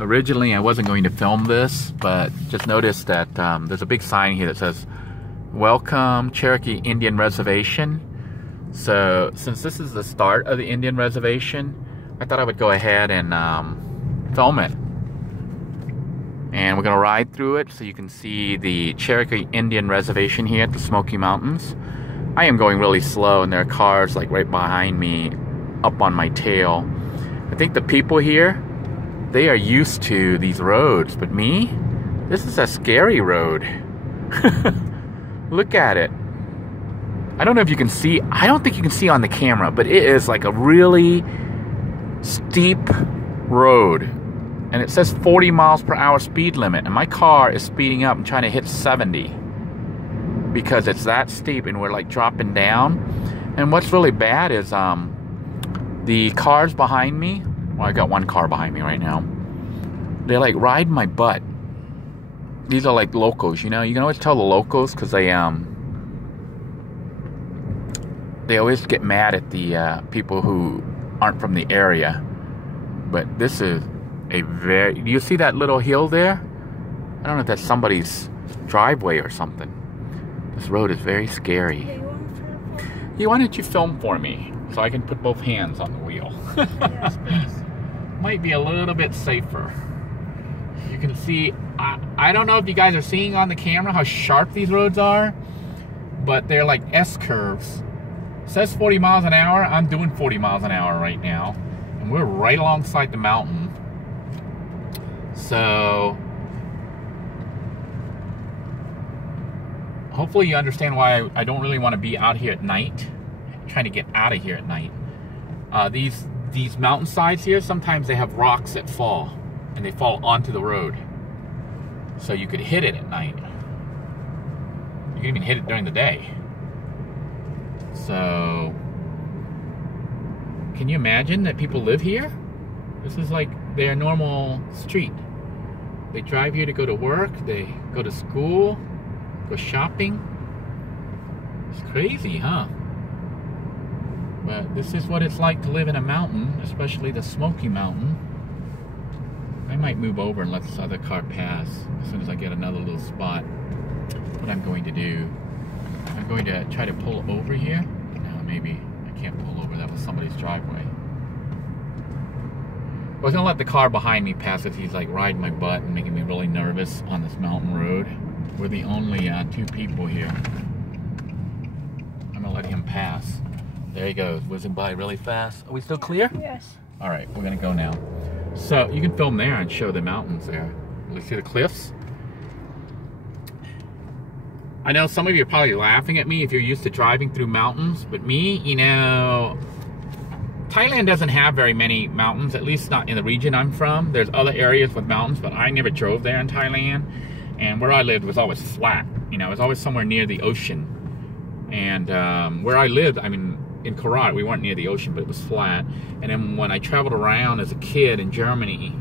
Originally, I wasn't going to film this, but just noticed that there's a big sign here that says, "Welcome Cherokee Indian Reservation." So, since this is the start of the Indian Reservation, I thought I would go ahead and film it. And we're going to ride through it so you can see the Cherokee Indian Reservation here at the Smokey Mountains. I am going really slow, and there are cars like right behind me up on my tail. I think the people here, they are used to these roads, but me, this is a scary road. Look at it. I don't know if you can see, I don't think you can see on the camera, but it is like a really steep road. And it says 40 miles per hour speed limit, and my car is speeding up and trying to hit 70 because it's that steep and we're like dropping down. And what's really bad is the cars behind me, well, I got one car behind me right now, they like ride my butt. These are like locals, you know. You can always tell the locals because they always get mad at the people who aren't from the area. But this is a very, do you see that little hill there? I don't know if that's somebody's driveway or something. This road is very scary. Yeah, why don't you film for me so I can put both hands on the wheel? Yes, please. Might be a little bit safer. You can see, I don't know if you guys are seeing on the camera how sharp these roads are, but they're like S-curves. It says 40 miles an hour. I'm doing 40 miles an hour right now, and we're right alongside the mountain. So hopefully you understand why I don't really want to be out here at night. I'm trying to get out of here at night. These mountainsides here, sometimes they have rocks that fall, and they fall onto the road. So you could hit it at night. You can even hit it during the day. So, can you imagine that people live here? This is like their normal street. They drive here to go to work, they go to school, go shopping. It's crazy, huh? But this is what it's like to live in a mountain, especially the Smokey Mountain. I might move over and let this other car pass as soon as I get another little spot. What I'm going to do, I'm going to try to pull over here. No, maybe I can't pull over. That was somebody's driveway. I was going to let the car behind me pass it. He's like riding my butt and making me really nervous on this mountain road. We're the only two people here. I'm going to let him pass. There he goes, whizzing by really fast. Are we still clear? Yes. All right, we're going to go now. So you can film there and show the mountains there. You see the cliffs? I know some of you are probably laughing at me if you're used to driving through mountains, but me, you know, Thailand doesn't have very many mountains, at least not in the region I'm from. There's other areas with mountains, but I never drove there in Thailand. And where I lived was always flat. You know, it was always somewhere near the ocean. And where I lived, I mean, in Korat, we weren't near the ocean, but it was flat. And then when I traveled around as a kid in Germany,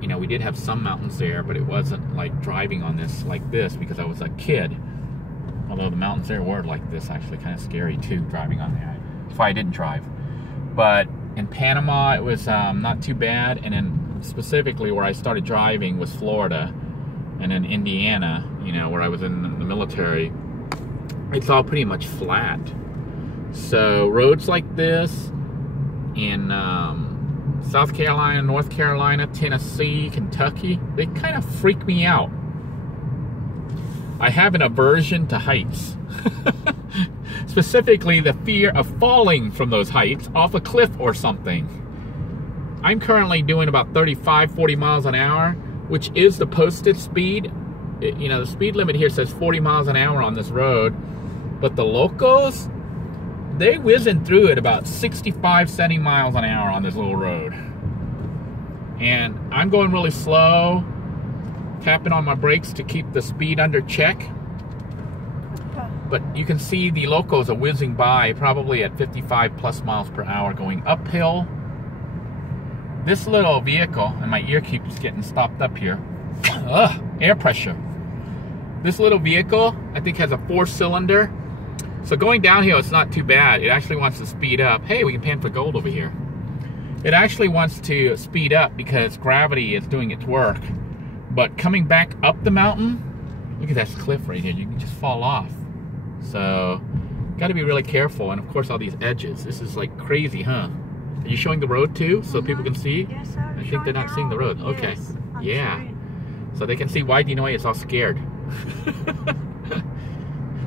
you know, we did have some mountains there, but it wasn't like driving on this like this because I was a kid. Although the mountains there were like this, actually kind of scary too, driving on there. That's why I didn't drive. But in Panama, it was not too bad. And then specifically where I started driving was Florida. And then Indiana, you know, where I was in the military, it's all pretty much flat. So roads like this in South Carolina, North Carolina, Tennessee, Kentucky, they kind of freak me out. I have an aversion to heights. Specifically the fear of falling from those heights off a cliff or something. I'm currently doing about 35, 40 miles an hour, which is the posted speed. You know, the speed limit here says 40 miles an hour on this road, but the locals, they whizzing through at about 65, 70 miles an hour on this little road. And I'm going really slow, tapping on my brakes to keep the speed under check. But you can see the locals are whizzing by probably at 55 plus miles per hour going uphill. This little vehicle, and my ear keeps getting stopped up here. Air pressure. This little vehicle, I think, has a 4-cylinder. So going downhill, it's not too bad. It actually wants to speed up. Hey, we can pan for gold over here. It actually wants to speed up because gravity is doing its work. But coming back up the mountain, look at that cliff right here. You can just fall off. So, got to be really careful. And of course, all these edges. This is like crazy, huh? Are you showing the road too, so people can see? Yes, sir. I think they're not seeing the road. Okay. Yes, Yeah. So they can see why Dinoy is all scared.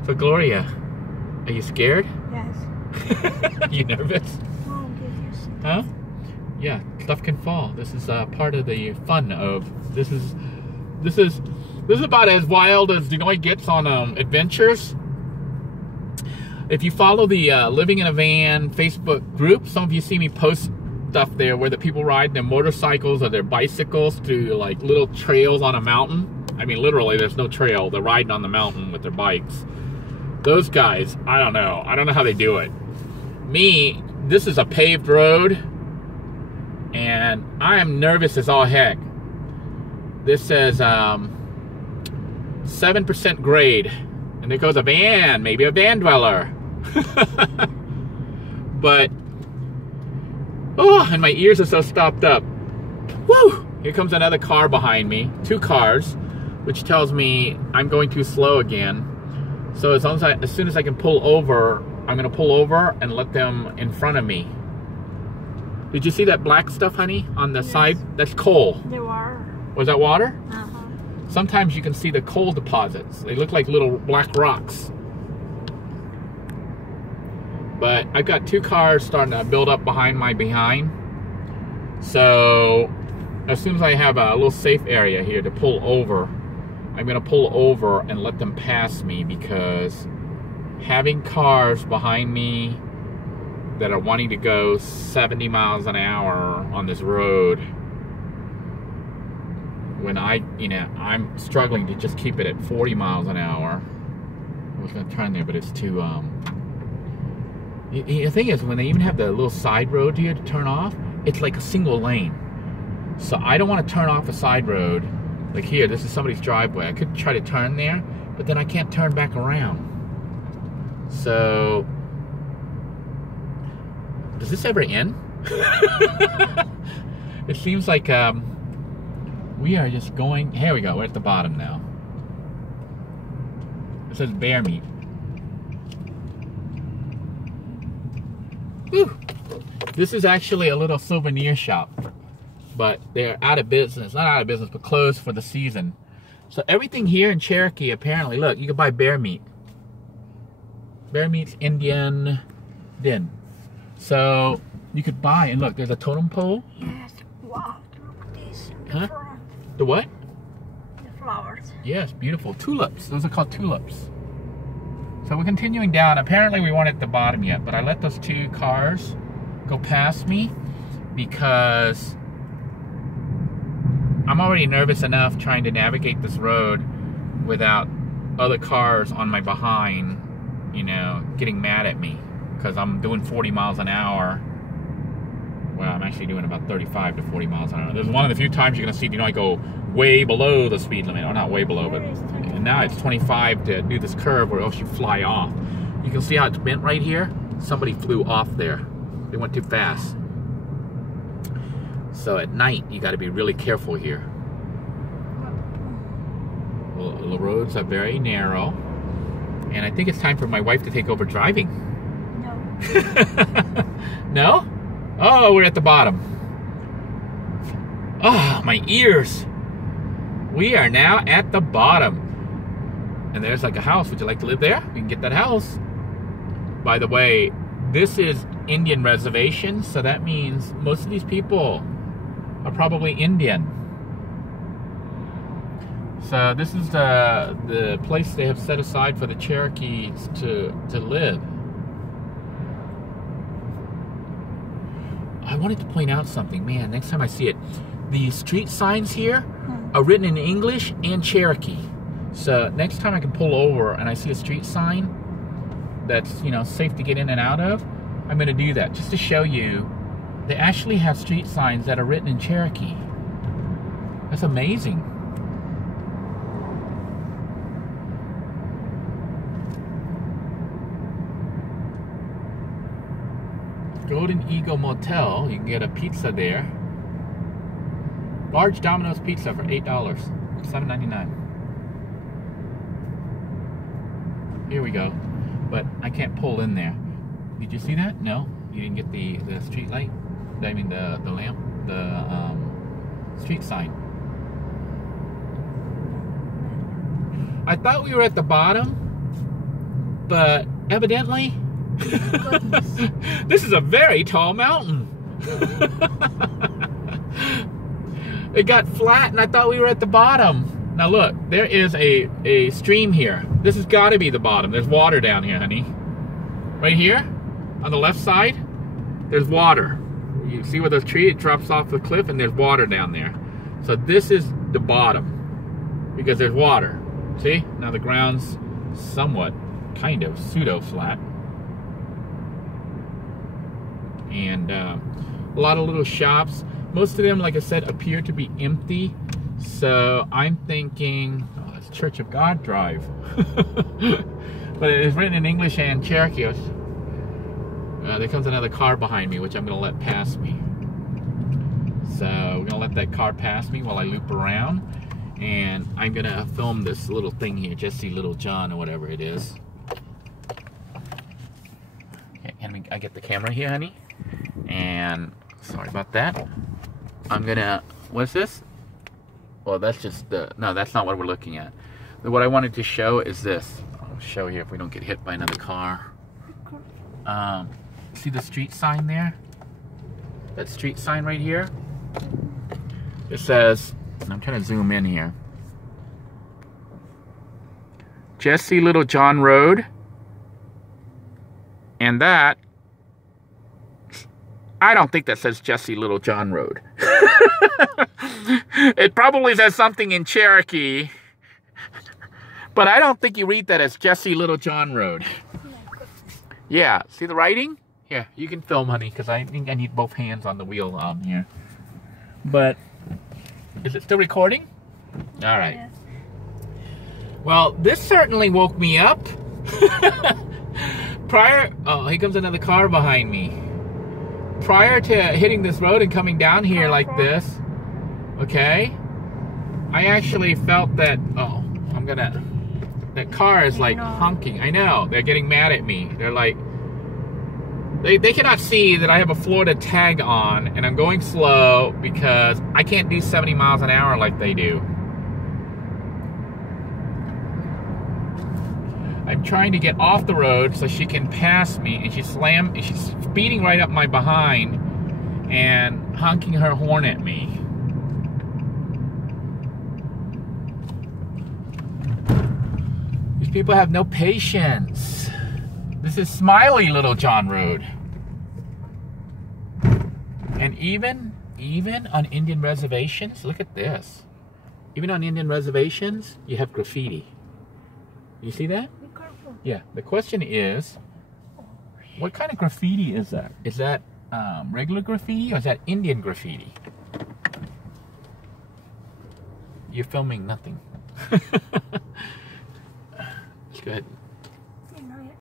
So Gloria, are you scared? Yes. You nervous? Mom, give you some. Huh? Yeah, stuff can fall. This is part of the fun of this is about as wild as Dinoy gets on adventures. If you follow the Living in a Van Facebook group, some of you see me post stuff there where the people ride their motorcycles or their bicycles through like little trails on a mountain. I mean, literally, there's no trail. They're riding on the mountain with their bikes. Those guys, I don't know. I don't know how they do it. Me, this is a paved road, and I am nervous as all heck. This says 7% grade, and there goes a van, maybe a van dweller. But, oh, and my ears are so stopped up. Woo! Here comes another car behind me, 2 cars, which tells me I'm going too slow again. So as soon as I can pull over, I'm going to pull over and let them in front of me. Did you see that black stuff, honey, on the side? That's coal. The water. Was that water? Uh-huh. Sometimes you can see the coal deposits. They look like little black rocks. But I've got 2 cars starting to build up behind my behind. So as soon as I have a little safe area here to pull over, I'm going to pull over and let them pass me, because having cars behind me that are wanting to go 70 miles an hour on this road, when I'm struggling to just keep it at 40 miles an hour. I was going to turn there, but it's too, the thing is, when they even have the little side road here to turn off, it's like a single lane. So I don't want to turn off a side road. Like here, this is somebody's driveway. I could try to turn there, but then I can't turn back around. So, does this ever end? It seems like we are just going. Here we go. We're at the bottom now. It says bear meat. Whew. This is actually a little souvenir shop, but they're out of business. Not out of business, but closed for the season. So everything here in Cherokee, apparently, look, you can buy bear meat. Bear meat's Indian din. So you could buy, and look, there's a totem pole. Yes. Wow. Look at this. Huh? The what? The flowers. Yes, beautiful. Tulips. Those are called tulips. So we're continuing down. Apparently we weren't at the bottom yet, but I let those 2 cars go past me because I'm already nervous enough trying to navigate this road without other cars on my behind, you know, getting mad at me because I'm doing 40 miles an hour. Well, I'm actually doing about 35 to 40 miles an hour. This is one of the few times you're going to see, you know, I go way below the speed limit. Or not way below, but now it's 25 to do this curve or else you fly off. You can see how it's bent right here. Somebody flew off there. They went too fast. So at night, you got to be really careful here. Well, the roads are very narrow. And I think it's time for my wife to take over driving. No. No? Oh, we're at the bottom. Oh, my ears. We are now at the bottom. And there's like a house. Would you like to live there? We can get that house. By the way, this is Indian reservation, so that means most of these people are probably Indian. So this is the place they have set aside for the Cherokees to live. I wanted to point out something, man, next time I see it. The street signs here are written in English and Cherokee. So next time I can pull over and I see a street sign that's, you know, safe to get in and out of, I'm going to do that just to show you they actually have street signs that are written in Cherokee. That's amazing. Go Golden Eagle Motel. You can get a pizza there. Large Domino's pizza for $8, $7.99. Here we go. But I can't pull in there. Did you see that? No, you didn't get the street light. I mean the lamp, the street sign. I thought we were at the bottom, but evidently this is a very tall mountain. It got flat and I thought we were at the bottom. Now look, there is a stream here. This has got to be the bottom. There's water down here, honey. Right here, on the left side, there's water. You see where those trees, it drops off the cliff and there's water down there. So this is the bottom because there's water. See? Now the ground's somewhat, kind of, pseudo-flat. And a lot of little shops. Most of them, like I said, appear to be empty. So I'm thinking, oh, it's Church of God Drive. But it's written in English and Cherokee. There comes another car behind me, which I'm going to let pass me. So we're going to let that car pass me while I loop around. And I'm going to film this little thing here, Jesse Little John or whatever it is. Okay, can I get the camera here, honey? And sorry about that. I'm going to, what's this? Well, that's just the, no, that's not what we're looking at. What I wanted to show is this. I'll show you if we don't get hit by another car. See the street sign there? That street sign right here? It says, and I'm trying to zoom in here, Jesse Little John Road. And that, I don't think that says Jesse Little John Road. It probably says something in Cherokee, but I don't think you read that as Jesse Little John Road. Yeah, see the writing? Yeah, you can film, honey, because I think I need both hands on the wheel on here. But, is it still recording? All right. Yes. Well, this certainly woke me up. Oh, here comes another car behind me. Prior to hitting this road and coming down here like this, okay, I actually felt that, oh, that car is like honking. I know, they're getting mad at me. They're like, they cannot see that I have a Florida tag on and I'm going slow because I can't do 70 miles an hour like they do. I'm trying to get off the road so she can pass me, and she's speeding right up my behind and honking her horn at me. These people have no patience. This is Smiley Little John Road. And even on Indian reservations, look at this. Even on Indian reservations, you have graffiti. You see that? Yeah, the question is, what kind of graffiti is that? Is that regular graffiti or is that Indian graffiti? You're filming nothing. Let's go ahead.